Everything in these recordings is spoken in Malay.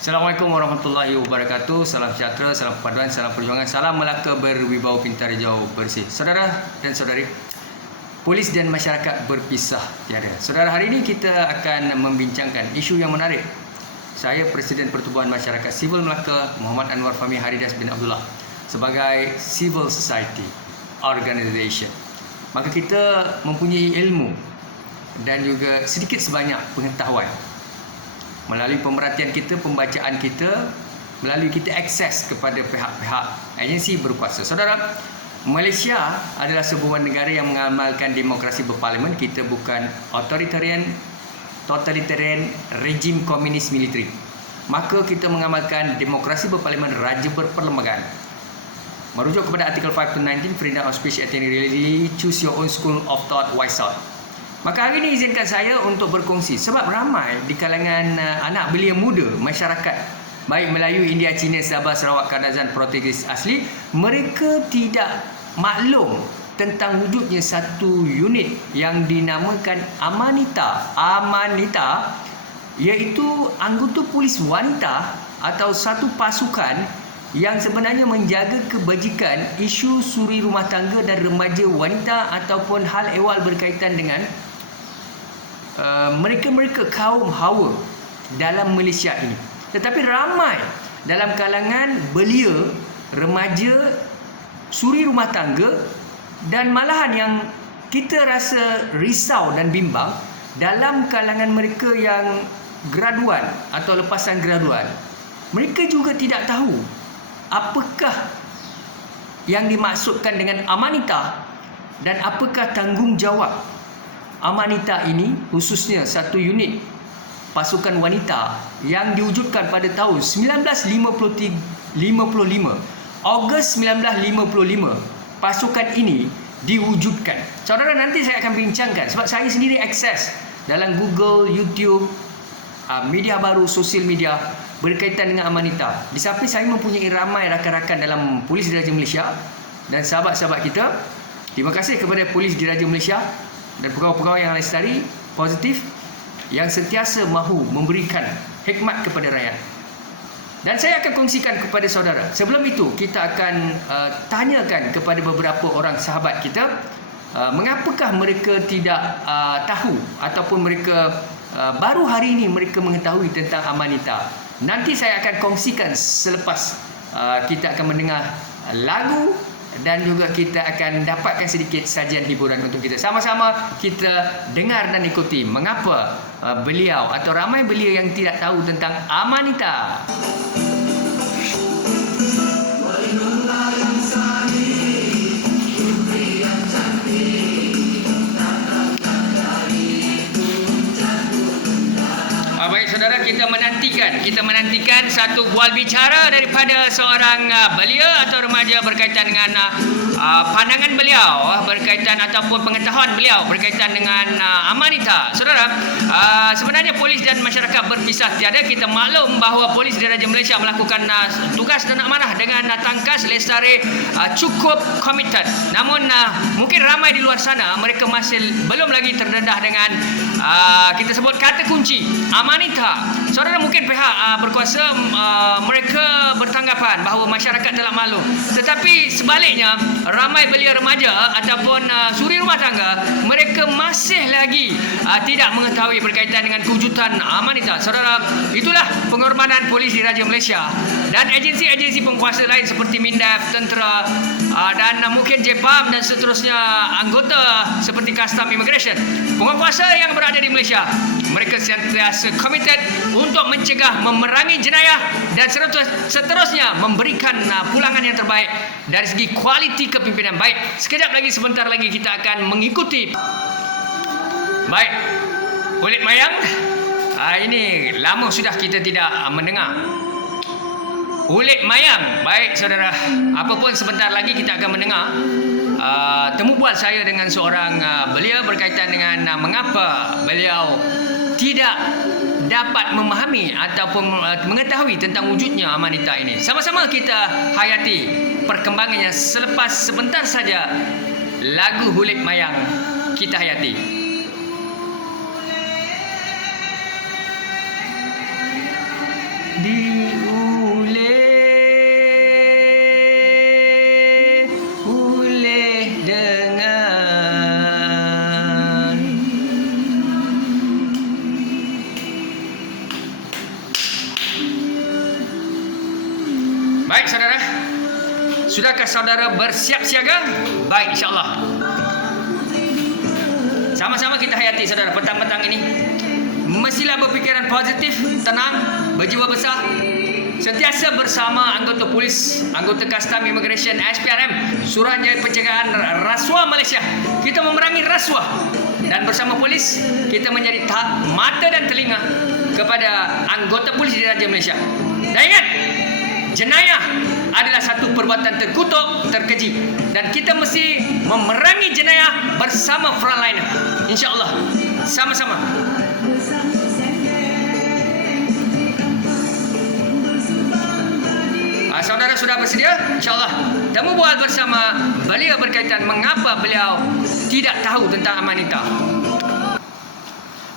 Assalamualaikum warahmatullahi wabarakatuh. Salam sejahtera, salam perpaduan, salam perjuangan, salam Melaka berwibawa pintar hijau bersih. Saudara dan saudari, polis dan masyarakat berpisah tiada. Saudara, hari ini kita akan membincangkan isu yang menarik. Saya Presiden Pertubuhan Masyarakat Sivil Melaka, Muhammad Anwar Fahmi Haridas bin Abdullah, sebagai Civil Society Organisation. Maka kita mempunyai ilmu dan juga sedikit sebanyak pengetahuan melalui pemerhatian kita, pembacaan kita, melalui kita akses kepada pihak-pihak agensi berkuasa. Saudara, Malaysia adalah sebuah negara yang mengamalkan demokrasi berparlimen. Kita bukan totalitarian rejim komunis militeri. Maka kita mengamalkan demokrasi berparlimen, raja berperlembagaan. Merujuk kepada artikel 5-19 Freedom of Speech at any religion, choose your own school of thought, wise out. Maka hari ini izinkan saya untuk berkongsi, sebab ramai di kalangan anak belia muda masyarakat, baik Melayu, India, Cina, Sabah, Sarawak, Kadazan, Portugis asli, mereka tidak maklum tentang wujudnya satu unit yang dinamakan Amanita. Amanita iaitu anggota polis wanita atau satu pasukan yang sebenarnya menjaga kebajikan isu suri rumah tangga dan remaja wanita ataupun hal ehwal berkaitan dengan mereka-mereka kaum hawa dalam Malaysia ini. Tetapi ramai dalam kalangan belia, remaja, suri rumah tangga, dan malahan yang kita rasa risau dan bimbang dalam kalangan mereka yang graduan atau lepasan graduan. Mereka juga tidak tahu apakah yang dimaksudkan dengan Amanita dan apakah tanggungjawab Amanita ini, khususnya satu unit pasukan wanita yang diwujudkan pada tahun 1955. Ogos 1955 pasukan ini diwujudkan. Saudara, nanti saya akan bincangkan sebab saya sendiri akses dalam Google, YouTube, media baru, sosial media berkaitan dengan Amanita. Di samping saya mempunyai ramai rakan-rakan dalam Polis Diraja Malaysia dan sahabat-sahabat kita. Terima kasih kepada Polis Diraja Malaysia dan pegawai-pegawai yang lestari, positif, yang sentiasa mahu memberikan hikmat kepada rakyat. Dan saya akan kongsikan kepada saudara. Sebelum itu, kita akan tanyakan kepada beberapa orang sahabat kita, mengapakah mereka tidak tahu ataupun mereka baru hari ini mereka mengetahui tentang Amanita. Nanti saya akan kongsikan selepas kita akan mendengar lagu dan juga kita akan dapatkan sedikit sajian hiburan untuk kita. Sama-sama kita dengar dan ikuti mengapa beliau atau ramai belia yang tidak tahu tentang Amanita. Baik saudara, kita menantikan satu bual bicara daripada seorang belia atau remaja berkaitan dengan pandangan beliau berkaitan ataupun pengetahuan beliau berkaitan dengan Amanita. Saudara, sebenarnya polis dan masyarakat berpisah tiada. Kita maklum bahawa Polis Diraja Malaysia melakukan tugas dan amanah dengan tangkas lestari cukup komited. Namun mungkin ramai di luar sana mereka masih belum lagi terdedah dengan kita sebut kata kunci Amanita. Saudara, mungkin pihak berkuasa mereka bertanggapan bahawa masyarakat telah maklum, tetapi sebaliknya ramai belia remaja ataupun suri rumah tangga mereka masih lagi tidak mengetahui berkaitan dengan kewujudan Amanita. Saudara, itulah pengorbanan Polis Diraja Malaysia dan agensi-agensi penguasa lain seperti MINDEF, tentera dan mungkin JPAM dan seterusnya, anggota seperti Custom Immigration, penguasa yang berada di Malaysia. Mereka sentiasa komited untuk mencegah, memerangi jenayah dan seterusnya memberikan pulangan yang terbaik dari segi kualiti kepimpinan. Baik, sekejap lagi, sebentar lagi kita akan mengikuti. Baik, Kulit Mayang, ini lama sudah kita tidak mendengar Kulit Mayang. Baik saudara, apapun sebentar lagi kita akan mendengar temu bual saya dengan seorang belia berkaitan dengan mengapa beliau tidak dapat memahami ataupun mengetahui tentang wujudnya Amanita ini. Sama-sama kita hayati perkembangannya selepas sebentar saja lagu Kulit Mayang kita hayati. Di Baik saudara, sudahkah saudara bersiap siaga? Baik, insyaAllah. Sama-sama kita hayati saudara petang-petang ini. Mestilah berfikiran positif, tenang, berjiwa besar. Sentiasa bersama anggota polis, anggota Custom Immigration SPRM, Suruhanjaya Pencegahan Rasuah Malaysia. Kita memerangi rasuah dan bersama polis kita menjadi mata dan telinga kepada anggota polis di Raja Malaysia. Dan ingat, jenayah adalah satu perbuatan terkutuk, terkeji, dan kita mesti memerangi jenayah bersama frontliner. InsyaAllah, sama-sama. Saudara sudah bersedia? InsyaAllah. Temu bual bersama beliau berkaitan mengapa beliau tidak tahu tentang amanita.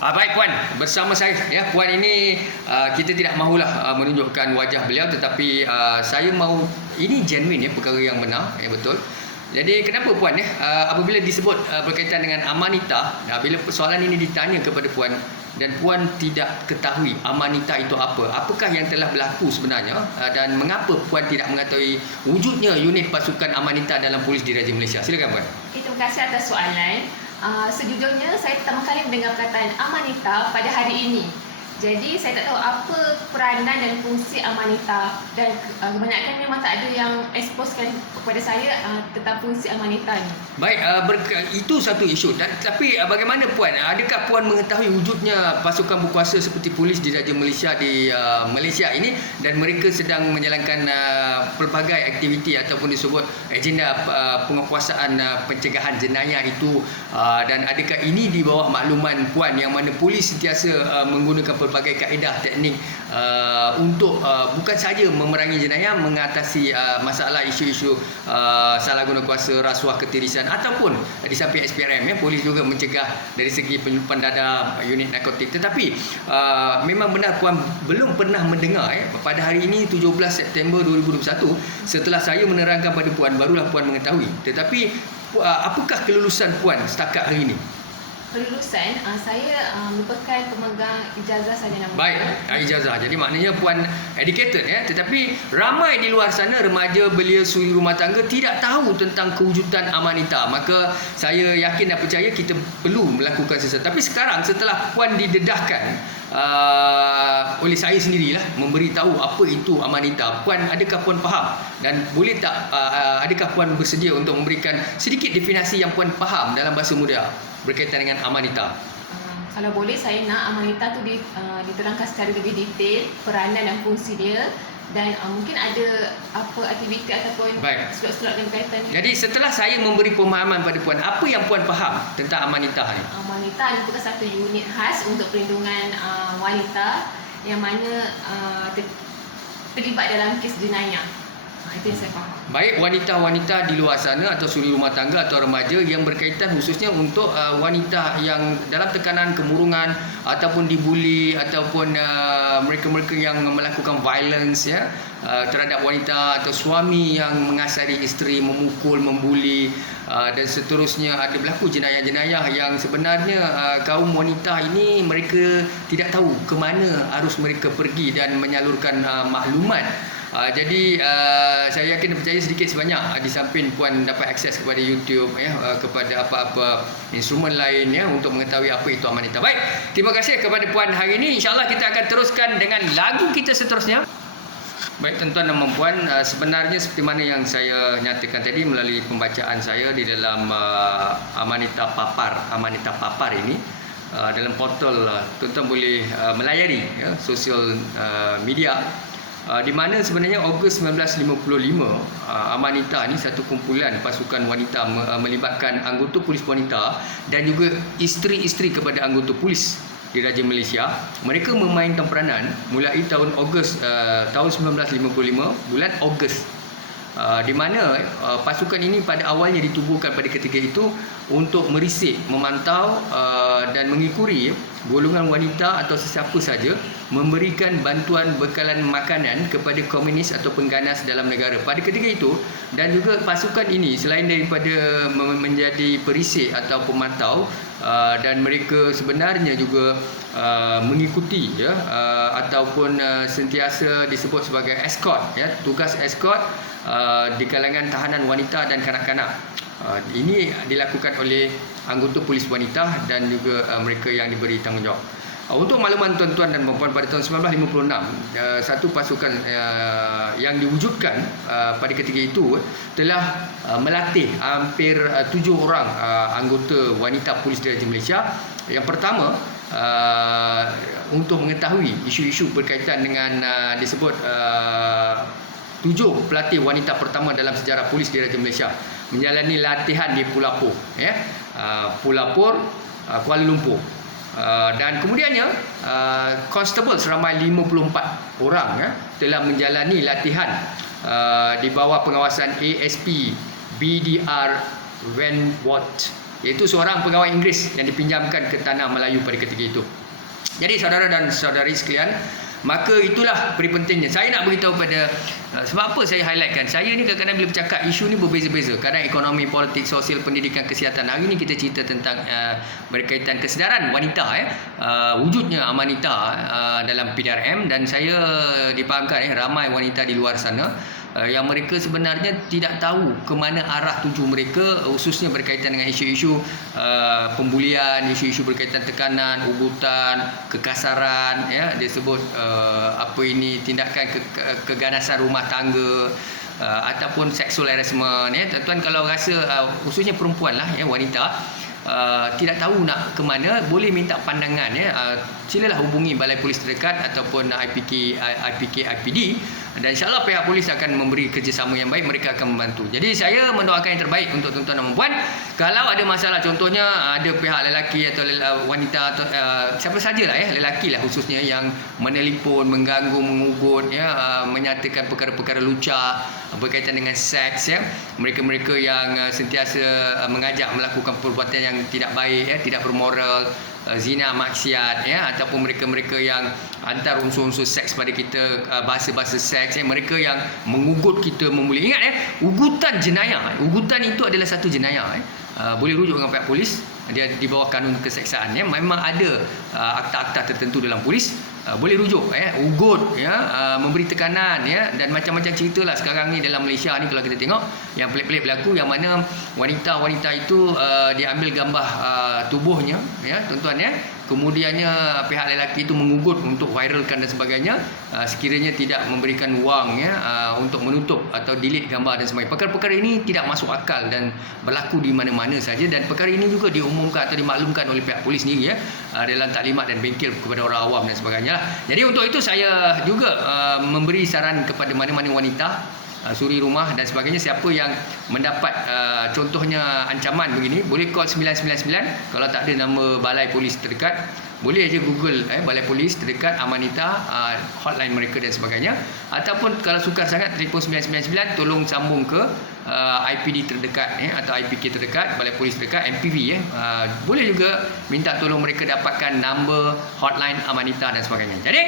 Baik puan, bersama saya ya. Puan ini kita tidak mahulah menunjukkan wajah beliau, tetapi saya mahu ini genuine ya, perkara yang benar ya, betul. Jadi kenapa puan ya, apabila disebut berkaitan dengan amanita, bila persoalan ini ditanya kepada puan dan puan tidak ketahui amanita itu apa, apakah yang telah berlaku sebenarnya, dan mengapa puan tidak mengetahui wujudnya unit pasukan amanita dalam polis di Raja Malaysia? Silakan puan. Terima kasih atas soalan. Sejujurnya saya pertama kali mendengar perkataan amanita pada hari ini. Jadi saya tak tahu apa peranan dan fungsi amanita, dan kebanyakan memang tak ada yang exposekan kepada saya tentang fungsi amanita ni. Baik, itu satu isu. Tapi bagaimana puan? Adakah puan mengetahui wujudnya pasukan berkuasa seperti polis di Raja Malaysia di Malaysia ini, dan mereka sedang menjalankan pelbagai aktiviti ataupun disebut agenda penguasaan pencegahan jenayah itu, dan adakah ini di bawah makluman puan yang mana polis sentiasa menggunakan pelbagai kaedah teknik untuk bukan saja memerangi jenayah, mengatasi masalah isu-isu salah guna kuasa, rasuah, ketirisan, ataupun di samping SPRM ya, polis juga mencegah dari segi penyelundupan dadah, unit narkotik. Tetapi memang benar puan belum pernah mendengar pada hari ini 17 September 2021, setelah saya menerangkan pada puan barulah puan mengetahui. Tetapi apakah kelulusan puan setakat hari ini? Kelulusan, saya merupakan pemegang ijazah sarjana muda. Baik, ijazah. Jadi maknanya puan educated ya, tetapi ramai di luar sana remaja belia suri rumah tangga tidak tahu tentang kewujudan amanita. Maka saya yakin dan percaya kita perlu melakukan sesuatu. Tapi sekarang setelah puan didedahkan oleh saya sendirilah memberitahu apa itu amanita, puan adakah puan faham, dan boleh tak adakah puan bersedia untuk memberikan sedikit definisi yang puan faham dalam bahasa muda berkaitan dengan amanita? Kalau boleh, saya nak amanita tu diterangkan secara lebih detail peranan dan fungsi dia, dan mungkin ada apa aktiviti ataupun slot-slot yang berkaitan. Jadi setelah saya memberi pemahaman pada puan, apa yang puan faham tentang amanita ni? Amanita merupakan satu unit khas untuk perlindungan wanita yang mana terlibat dalam kes jenayah. Itu yang saya faham. Baik, wanita-wanita di luar sana atau suri rumah tangga atau remaja yang berkaitan khususnya untuk wanita yang dalam tekanan kemurungan ataupun dibuli, ataupun mereka-mereka yang melakukan violence ya terhadap wanita, atau suami yang mengasari isteri, memukul, membuli, dan seterusnya. Ada berlaku jenayah-jenayah yang sebenarnya kaum wanita ini mereka tidak tahu ke mana harus mereka pergi dan menyalurkan maklumat. Jadi saya yakin dan percaya sedikit sebanyak di samping puan dapat akses kepada YouTube ya, kepada apa-apa instrumen lain ya, untuk mengetahui apa itu amanita. Baik, terima kasih kepada puan hari ini. InsyaAllah kita akan teruskan dengan lagu kita seterusnya. Baik tuan-tuan dan puan, sebenarnya seperti mana yang saya nyatakan tadi melalui pembacaan saya di dalam amanita papar ini, dalam portal tuan-tuan boleh melayari ya, sosial media, di mana sebenarnya Ogos 1955 amanita ni satu kumpulan pasukan wanita melibatkan anggota polis wanita dan juga isteri-isteri kepada anggota polis di Raja Malaysia. Mereka memainkan peranan mulai tahun Ogos tahun 1955, bulan Ogos, di mana pasukan ini pada awalnya ditubuhkan pada ketika itu untuk merisik, memantau dan mengikuri golongan wanita atau sesiapa saja memberikan bantuan bekalan makanan kepada komunis atau pengganas dalam negara pada ketika itu. Dan juga pasukan ini selain daripada menjadi perisik atau pemantau, dan mereka sebenarnya juga mengikuti ya ataupun sentiasa disebut sebagai escort ya, tugas escort di kalangan tahanan wanita dan kanak-kanak. Ini dilakukan oleh anggota polis wanita dan juga mereka yang diberi tanggungjawab. Untuk makluman tuan-tuan dan puan-puan, pada tahun 1956 satu pasukan yang diwujudkan pada ketika itu telah melatih hampir 7 orang anggota wanita Polis Diraja Malaysia. Yang pertama, untuk mengetahui isu-isu berkaitan dengan disebut 7 pelatih wanita pertama dalam sejarah Polis Diraja Malaysia menjalani latihan di Pulau Lapor ya, Pulau Lapor, Kuala Lumpur. Dan kemudiannya konstable seramai 54 orang ya, telah menjalani latihan di bawah pengawasan ASP BDR Wentworth, iaitu seorang pegawai Inggeris yang dipinjamkan ke tanah Melayu pada ketika itu. Jadi saudara dan saudari sekalian, maka itulah peri pentingnya. Saya nak beritahu pada sebab apa saya highlightkan. Saya ni kadang-kadang bila bercakap isu ni berbeza-beza. Kadang ekonomi, politik, sosial, pendidikan, kesihatan. Hari ni kita cerita tentang berkaitan kesedaran wanita wujudnya amanita dalam PDRM, dan saya dipahamkan ramai wanita di luar sana yang mereka sebenarnya tidak tahu ke mana arah tuju mereka, khususnya berkaitan dengan isu-isu pembulian, isu-isu berkaitan tekanan, ugutan, kekasaran ya, disebut apa ini tindakan keganasan rumah tangga ataupun sexual harassment ya. Tuan-tuan kalau rasa khususnya perempuan lah ya, wanita tidak tahu nak ke mana, boleh minta pandangan ya. Silalah hubungi Balai Polis terdekat ataupun IPK IPD, dan insyaAllah pihak polis akan memberi kerjasama yang baik, mereka akan membantu. Jadi saya mendoakan yang terbaik untuk tuan-tuan dan puan. Kalau ada masalah, contohnya ada pihak lelaki atau wanita atau siapa sajalah ya, lelaki lah khususnya, yang menelpon, mengganggu, mengugut ya, menyatakan perkara-perkara lucak berkaitan dengan seks ya, mereka-mereka yang sentiasa mengajak melakukan perbuatan yang tidak baik ya, tidak bermoral, zina, maksiat ya, ataupun mereka-mereka yang hantar unsur-unsur seks pada kita, bahasa-bahasa seks ya, mereka yang mengugut kita, membuli. Ingat ya, ugutan jenayah, ugutan itu adalah satu jenayah ya. Boleh rujuk dengan pihak polis, dia di bawah kanun keseksaan ya. Memang ada akta-akta tertentu dalam polis, boleh rujuk ya, ugut ya, memberi tekanan ya, dan macam-macam ceritalah sekarang ni dalam Malaysia ni kalau kita tengok yang pelik-pelik berlaku, yang mana wanita-wanita itu diambil gambar tubuhnya ya tuan-tuan ya, kemudiannya pihak lelaki itu mengugut untuk viralkan dan sebagainya, sekiranya tidak memberikan wang ya untuk menutup atau delete gambar dan sebagainya. Perkara-perkara ini tidak masuk akal dan berlaku di mana-mana saja, dan perkara ini juga diumumkan atau dimaklumkan oleh pihak polis sendiri ya, dalam taklimat dan bengkel kepada orang awam dan sebagainya. Jadi untuk itu saya juga memberi saran kepada mana-mana wanita, suri rumah dan sebagainya, siapa yang mendapat contohnya ancaman begini, boleh call 999. Kalau tak ada nama balai polis terdekat, boleh aja Google balai polis terdekat Amanita, hotline mereka dan sebagainya. Ataupun kalau sukar sangat, telefon 999, tolong sambung ke IPD terdekat atau IPK terdekat, balai polis terdekat, MPV boleh juga minta tolong mereka dapatkan nombor hotline Amanita dan sebagainya. Jadi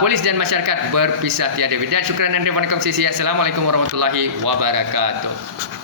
polis dan masyarakat berpisah tiada beda. Syukran dan terima kasih. Assalamualaikum warahmatullahi wabarakatuh.